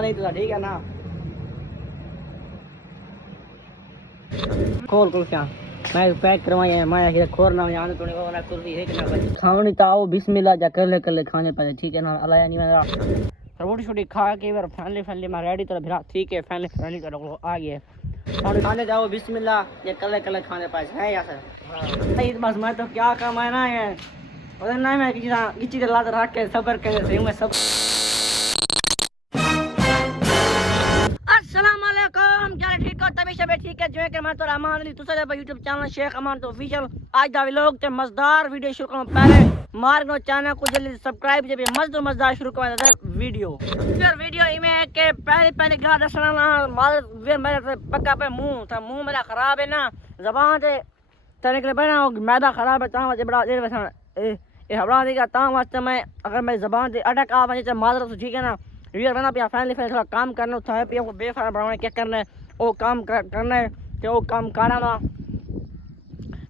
नहीं तो ठीक है ना। खोल कुल्फियाँ मैं पैक करवाई मैं खोर ना यहाँ तो नहीं वाला कुल्फी है कि ना भाई खानी तो आओ बिस्मिल्लाह जा कर ले खाने पड़े ठीक है ना अलाया नहीं मेरा रोटी छोटी खा के बार फैमिली मैं रेडी तो फिर ठीक है फैमिली का लोग आ गए और खाने जाओ बिस्मिल्लाह ये कल खाने पाए है या सर बस मैं तो क्या कमाना है और ना मैं किसी लात रख के सबर के सही मैं सब अस्सलामुअलैकुम क्या ठीक हो तभी सब ठीक है जो है कि मैं तो रहमान अली तुसा पे YouTube चैनल शेख अमान तो ऑफिशियल आज दा व्लॉग ते मजेदार वीडियो शुरू करूं पहले मार नो चैनल को जल्दी सब्सक्राइब जब मजेदार शुरू कर दे वीडियो फिर वीडियो में के पहले गा दसना मार वे मेरे पक्का पे मुंह मेरा खराब है ना ज़बान से तने के बना मैदा खराब है ता वजह बड़ा देर बस ये हबड़ा देगा ता वास्ते मैं अगर मैं ज़बान से अटक आ वजह से माजरत तो ठीक है ना वीडियो रहना पिया फैमिली थोड़ा काम करना था पिया को बेफार बनाना क्या करना है वो काम करना है कि वो काम कराना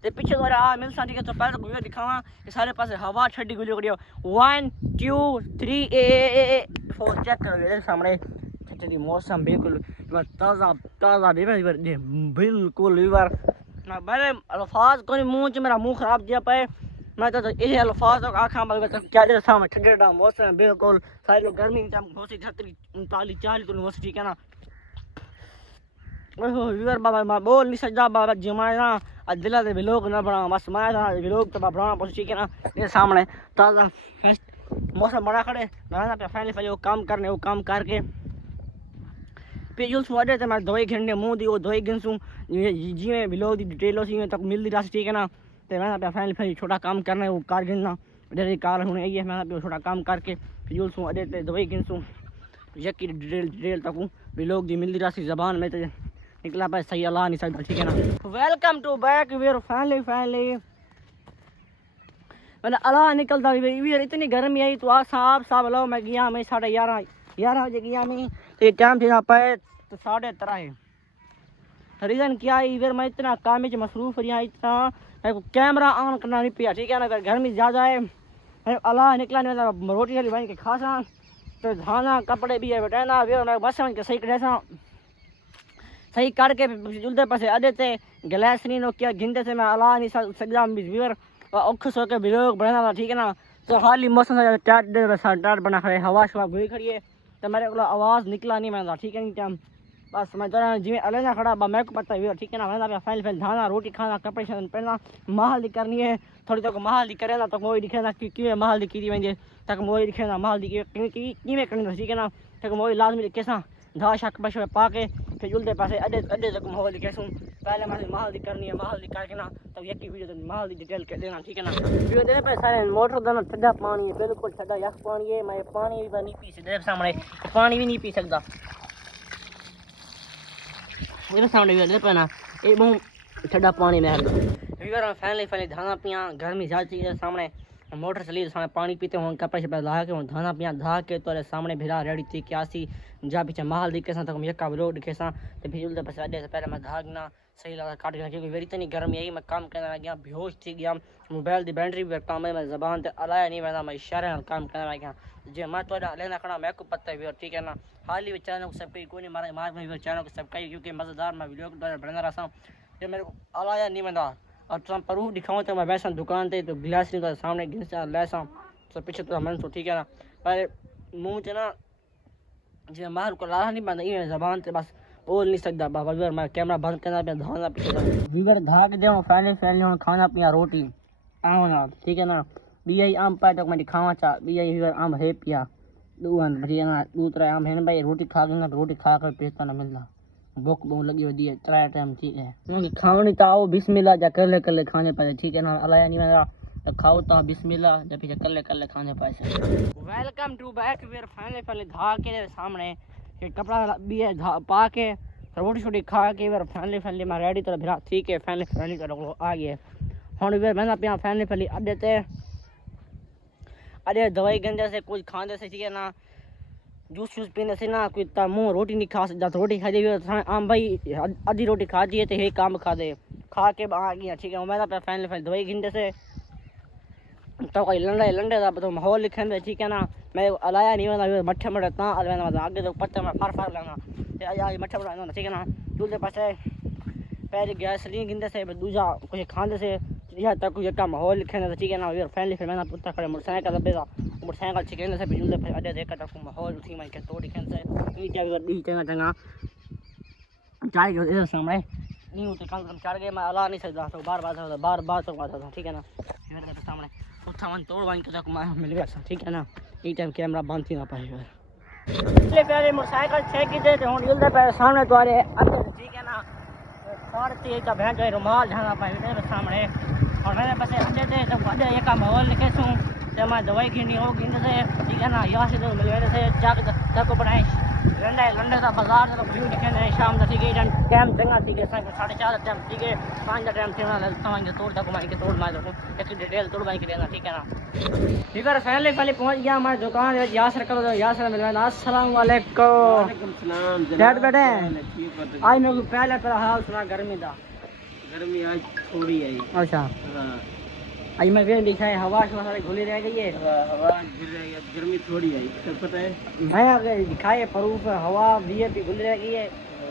ते पीछे तो आ मिल सा ठीक है तो पहले तो वीडियो दिखावा कि सारे पास हवा छड़ी गुली करियो 1 2 3 ए 4 चेक कर ले सामने छड़ी मौसम बिल्कुल ताज़ा बिल्कुल वीवर ना बड़े अल्फाज कोई मुंह मेरा मुंह खराब दिया पे मैं तो ये अल्फाज आखा बल क्या दे सामने ठंडा मौसम बिल्कुल सारे लोग गर्मी टाइम घोसी 39 40 तो मौसम ठीक है ना ओहो वीवर बाबा बोल नहीं सजा बाबा जमाना दिला दे व्लॉग ना बना बस मैं व्लॉग तो बनाना पड़ ठीक है ना ये सामने ताज़ा मौसम बड़ा खड़े ना पे फैमिली वो काम करने वो काम करके फिर यूज वादे तो मैं दवाई घंटे मुंह दी वो दवाई गिनसूँ जी में व्लॉग दी डिटेल सी तक मिल दी रास ठीक है ना तो मैं पे फैमिली छोटा काम करना है वो कार गिनना डेरी कार होने आई है मैं पे छोटा काम करके फिर यूज वादे तो दवाई गिनसूँ यकी डिटेल तक व्लॉग दी मिल दी रास ज़बान में तो निकला भाई सही अल्लाह नहीं सकता ठीक है ना welcome to back Veer family मैंने अल्लाह निकलता वीर इतनी गर्मी आई तो आ साहब लो मैं गया मैं 11:30 बजे गया मैं तो टाइम थे पे तो 13:30 है रीज़न क्या है वीर मैं इतना काम में मसरूफ रहा इतना मेरे को कैमरा ऑन करना नहीं पिया ठीक है ना गर्मी ज़्यादा है अल्लाह निकला नहीं रोटी वाली बन के खासा तो धाना कपड़े भी है बेटा वीर मैं बस के सही कर सही करके जुलते पासे अदे थे गिलास नहीं नो क्या गिनते से मैं अला नहीं सकता व्यूअर औख सो के व्लॉग बनाना था ठीक है ना तो हाल ही मौसम टाट बना खड़े हवा शवा घुरी खड़ी है तो मेरे को आवाज़ निकला नहीं मैं ठीक है नहीं टाइम बस मैं तो जिम्मे अलग खड़ा मेरे को पता है ठीक है ना मैं फैल धाना रोटी खाना कपड़े पहनना महाल करनी है थोड़ी तक महाल करे ना तो मोई दिखे ना कि महाल की वे तक मोई दिखे ना महाल कि करनी ठीक है ना तक मोई लाजमी कैसा धा शक बश पा के फिर जुलते पासे अडे तक माहौल कैसूँ पहले मैं माहौल करनी है माहौल करके ना तब एक ही वीडियो माहौल डिटेल कर देना ठीक है ना वीडियो देने पे सारे मोटर दोनों ठंडा पानी है बिल्कुल ठंडा यख पानी है मैं पानी भी नहीं पी सकता सामने पानी भी नहीं पी सकता मेरे सामने भी पे ना ये बहुत ठंडा पानी में वीवर फैमिली धाना पिया गर्मी ज़्यादा है सामने मोटर चली सामने पानी पीते हो कपड़े शपड़े ला के धाना पिया धा के तो सामने भिड़ा रेडी थी क्या सी जा पीछे महल दिखे तक यका रोड दिखे तो फिर जुलते पास अड्डे से पहले मैं धागना सही लगा काट गया क्योंकि मेरी इतनी गर्मी आई मैं काम करने लग गया बेहोश थी गया मोबाइल की बैटरी भी काम है मैं ज़बान से अलाया नहीं मैं मैं इशारे काम करने लग गया जो मैं तो लेना खड़ा मेरे को पता है ठीक है ना हाल ही चैनल को सब्सक्राइब कोई नहीं मार चैनल को सब्सक्राइब क्योंकि मज़ेदार मैं वीडियो बना रहा जो मेरे को अलाया नहीं मैं और तुम प्रूफ दिखाऊँ तो मैं वैसा दुकान थे तो गिलास नहीं सामने गिनसा लैसा तो पीछे तो मन तो ठीक है ना पर मुँह से ना जो मार को लाला नहीं बंदा ये ज़बान से बस बोल नहीं सकता बाबा वीवर मैं कैमरा बंद करना पे धाना पीछे वीवर धा के दे फैमिली खाना पिया रोटी आओ ना ठीक है ना बी आम पाए तक मैं खावा चाह बी वीवर आम है पिया बढ़िया ना दूसरा आम है ना भाई रोटी खा के ना रोटी खा कर पेट ना मिलना भूख बहुत लगी हुई है 3 टाइम ठीक है क्योंकि खाओ तो आओ बिस्मिल्लाह जा कर ले खाने पाए ठीक है ना अलाया नहीं मेरा तो खाओ तो बिस्मिल्लाह जब पीछे कर ले खाने पाए welcome to back Veer family धा के सामने फिर कपड़ा भी है पा के रोटी छोटी खा के वीर फैमिली मैं रेडी तो फिर ठीक है फैमिली का लोग आ गए हम वीर मैं पिया फैमिली अड्डे ते अरे दवाई गंदे से कुछ खाने से ठीक है ना जूस पीने से ना कोई मुँह रोटी नहीं खा सकता तो रोटी खा दी आम भाई आधी रोटी खा दी है तो यही काम खा दे खा के आ गया ठीक है मैं फैमिली दवाई गिनते से तो कोई लंडे था तो माहौल लिखे ठीक है ना मैं अलाया नहीं होता मठे मठे ता अलवेंदा आगे तो पत्ते में फार लेना ते आज मठे मठे ठीक है ना चूल्हे पासे पहले गैस ली गिंदे से दूजा कुछ खांदे से यह तक कुछ का माहौल लिखे ठीक है ना यार फैमिली फिर मैंने पुत्ता खड़े मोटरसाइकिल दबेगा मोटरसाइकिल चिकन से चूल्हे पे अड्डे देखा तक माहौल उठी मैं के तोड़ दिखन से नी क्या दी चंगा चंगा चाय के इधर सामने नहीं होते कम चार गए मैं अला नहीं सकता तो बार तो बात था ठीक है ना मेरे सामने उठा मन तोड़ वाइन के तक मिल गया ठीक है ना ई टाइम कैमरा बंद ही ना पाएगा पहले पहले मोटरसाइकिल छे की दे हुन जुलदे पे सामने तुम्हारे अंदर ठीक है ना और ते का भैंस जो रुमाल ढाना पाए मेरे सामने और मैंने बस अंदर दे तो अंदर एक का माहौल लिखे सू ते मैं दवाई गिनी हो गिन से ठीक है ना यहां से तो मिल गए से जाग तक बनाए लंडे का बाजार का व्यू दिखे शाम का ठीक है टाइम चंगा ठीक है 4:30 टाइम ठीक है 5 का टाइम थेना तवांगे तोड़ तक घुमाई के तोड़ मार दो एक डिटेल तोड़ भाई के देना ठीक है ना ठीक है फैमिली पहले पहुंच गया हमारी दुकान है यासर करो यासर मिलवाना अस्सलाम वालेकुम सलाम जनाब बैठे आज मेरे को पहले हाल सुना गर्मी आज थोड़ी आई अच्छा हां आज मैं भी दिखाए हवा सारी घुली रह गई है हवा गिर रही है गर्मी थोड़ी आई तो पता है मैं आपने दिखाए प्रूफ हवा बीएपी घुली रह गई है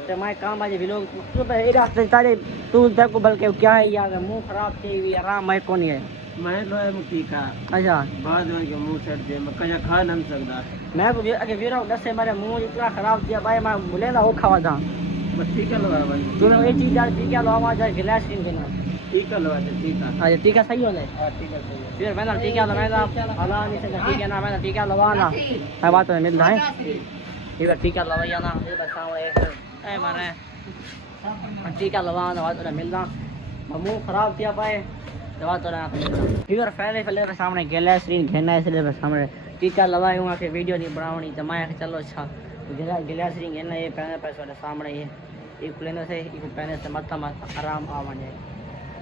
तो मैं काम आज व्लॉग तो ए रास्ते सारे तू तक बल्कि क्या है यार मुंह खराब थी हुई आराम मैं कौन है मैं लोए मुक्ति का अच्छा बाद में के मुंह छट दे मैं कया खा नहीं सकता मैं को अगे वीरा दस से मेरे मुंह इतना खराब किया भाई मैं बोले ना वो खावा था बस ठीक है लगा भाई तूने ये चीज यार ठीक है लवा जाए गिलास किन देना ठीक है लगा ठीक है हां ठीक है सही होले हां ठीक है सही फिर मैंने ठीक है लगाया अला नहीं से ठीक है ना मैंने ठीक है लगाना है बात में मिल रहा है ये ठीक है लगाया ना ये बस सामने ए मारे ठीक है लगाना बात में मिलना मुंह खराब किया पाए दवा तो ना फिर पहले सामने गैलेसरीन घेना इसलिए सामने टीका लगाऊंगा कि वीडियो नहीं बनावनी तो मैं चलो अच्छा गैलेसरीन घेना ये पहने पैसे सामने ये एक खुलेने से एक पहने से मत आराम आवन है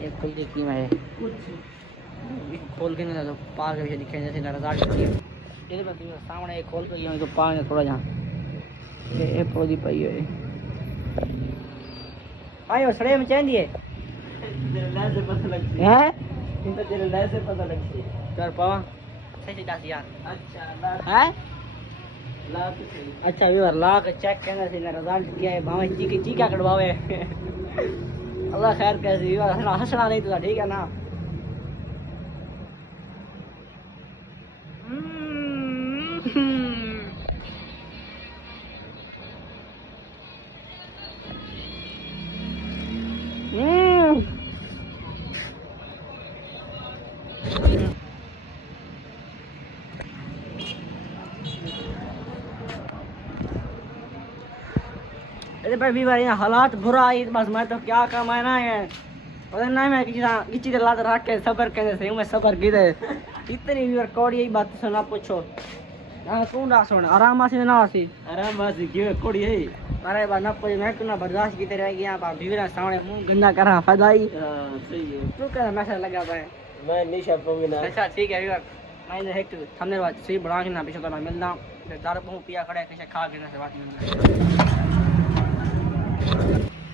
ये खुल की है कुछ खोल के नहीं तो पार के दिखे जैसे रिजल्ट की ये बस सामने एक खोल के तो पार थोड़ा जहाँ ये पौधी पई है आयो सड़े में चैन दिए से पता लगती है इनका तेरे लाए से पता लगती है कर पावा सही से दास यार अच्छा है ला अच्छा व्यूअर ला के चेक करने से ना रिजल्ट किया है भावे चीका कटवावे अल्लाह खैर कैसे व्यूअर हंसना नहीं तो ठीक है ना अरे भाई भी भाई हालात बुरा आई बस मैं तो क्या कमाना है और ना मैं किसी हालात रख के सबर कैसे सही मैं सबर की दे इतनी भी रिकॉर्ड यही बात सुना पूछो हां तू ना सुन आराम से ना आसी आराम से क्यों कोड़ी है अरे बा ना कोई मैं ना बर्दाश्त की रह गया बा बीवरा सामने मुंह गंदा करा फदाई सही है तू क्या मैसेज लगा भाई मैं निशा पमीना अच्छा ठीक है व्यूअर मैं एक थंबनेल बात सही बना के ना पीछे तो मिलना दारू मुंह पिया खड़े कैसे खा के ना से बात मिलना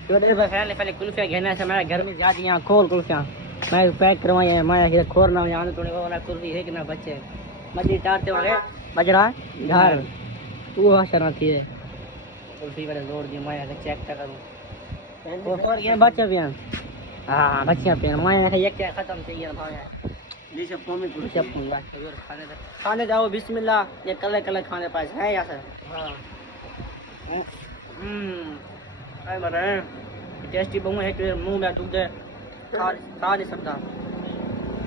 तो देर पहले पहले कुल्फियाँ घेना से मेरा घर में जाती यहाँ खोल कुल्फियाँ मैं पैक करवाई है मैं खोर ना यहाँ तो ना कुल्फी है कि ना बच्चे मछली चाटते वाले बजरा घर तू हंसना थी कुल्फी वाले जोड़ दी मैं चेक करूँ और ये बच्चे भी हैं हाँ बच्चे पे मैं एक खत्म चाहिए भाव ये सब कौमी सब खाने जाओ बिस्मिल्लाह ये कल खाने पाए है यहाँ से हाँ मर टेस्टी बहु है मुंह में डूब जाए खा नहीं सकता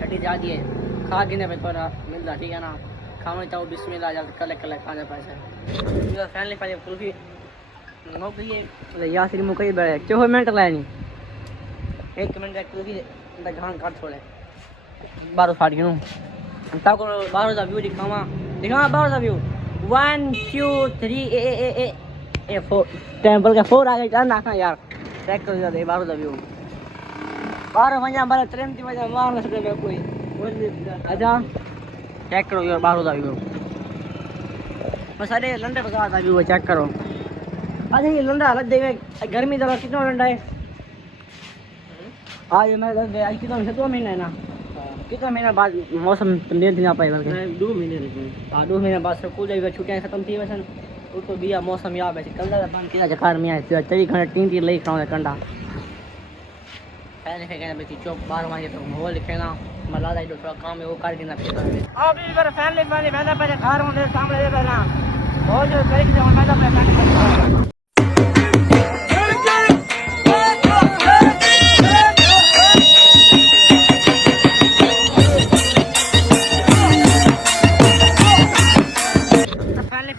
हटी जा दिए खा गिने पे थोड़ा मिलता ठीक है ना खाना चाहो बिस्मिल्लाह जाते कल खाने पैसे फैमिली पाए कुल्फी नो कहिए या सिर्फ मुकई बड़े 4 मिनट लाए नहीं 1 मिनट कुल्फी घान काट छोड़े 12 फाट गिनूँ ताको 12 का व्यू दिखावा 12 का व्यू 1 2 3 ए 4 टेंपल का 4 आ गया ना यार चेक कर दे 12 का व्यू 12 वजह बारे ट्रेन की वजह मार न सके कोई अच्छा चेक करो यार 12 का व्यू बस अरे लंडे बाजार का व्यू चेक करो अच्छा ये लंडा हालत देवे गर्मी जरा कितना लंडा है आज मैं आज कितना 7 महीना है ना कितना महीना बाद मौसम तब्दील थी पाए बल्कि 2 महीने लगे। हाँ 2 महीने बाद स्कूल जी छुट्टियां खत्म थी वैसे तो बिया मौसम याद है कल बंद किया जकार में आए 24 घंटे 3 लई खाओ कंडा पहले कहना बेटी चौक 12 बजे तो माहौल लिखेना मला दा थोड़ा काम है वो कर देना फिर अब इधर फैमिली बैठा पहले घर होने सामने दे पहला बहुत जो कहीं से मैं पैसा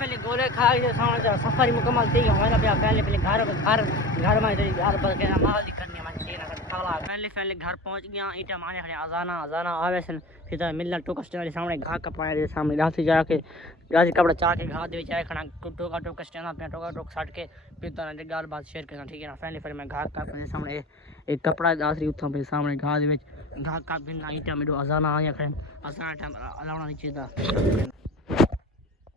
पहले गोले खा के सफारी मुकम्मल थी हमारा पहले घर में घर पर के माल करनी मैं चीना खाला पहले घर पहुंच गया ईटा माने खड़े अजाना आवे सन फिर मिलना टोकस के सामने घा का पाए सामने रात जाके रात कपड़ा चाह के घा दे चाहे खड़ा टोकस पे टोक साट के फिर तो गाल बात शेयर करना ठीक है ना पहले मैं घा का अपने सामने एक कपड़ा दासरी उठा पे सामने घा दे घा का बिना ईटा में अजाना आया खड़े अजाना टाइम अलाउना नहीं चाहिए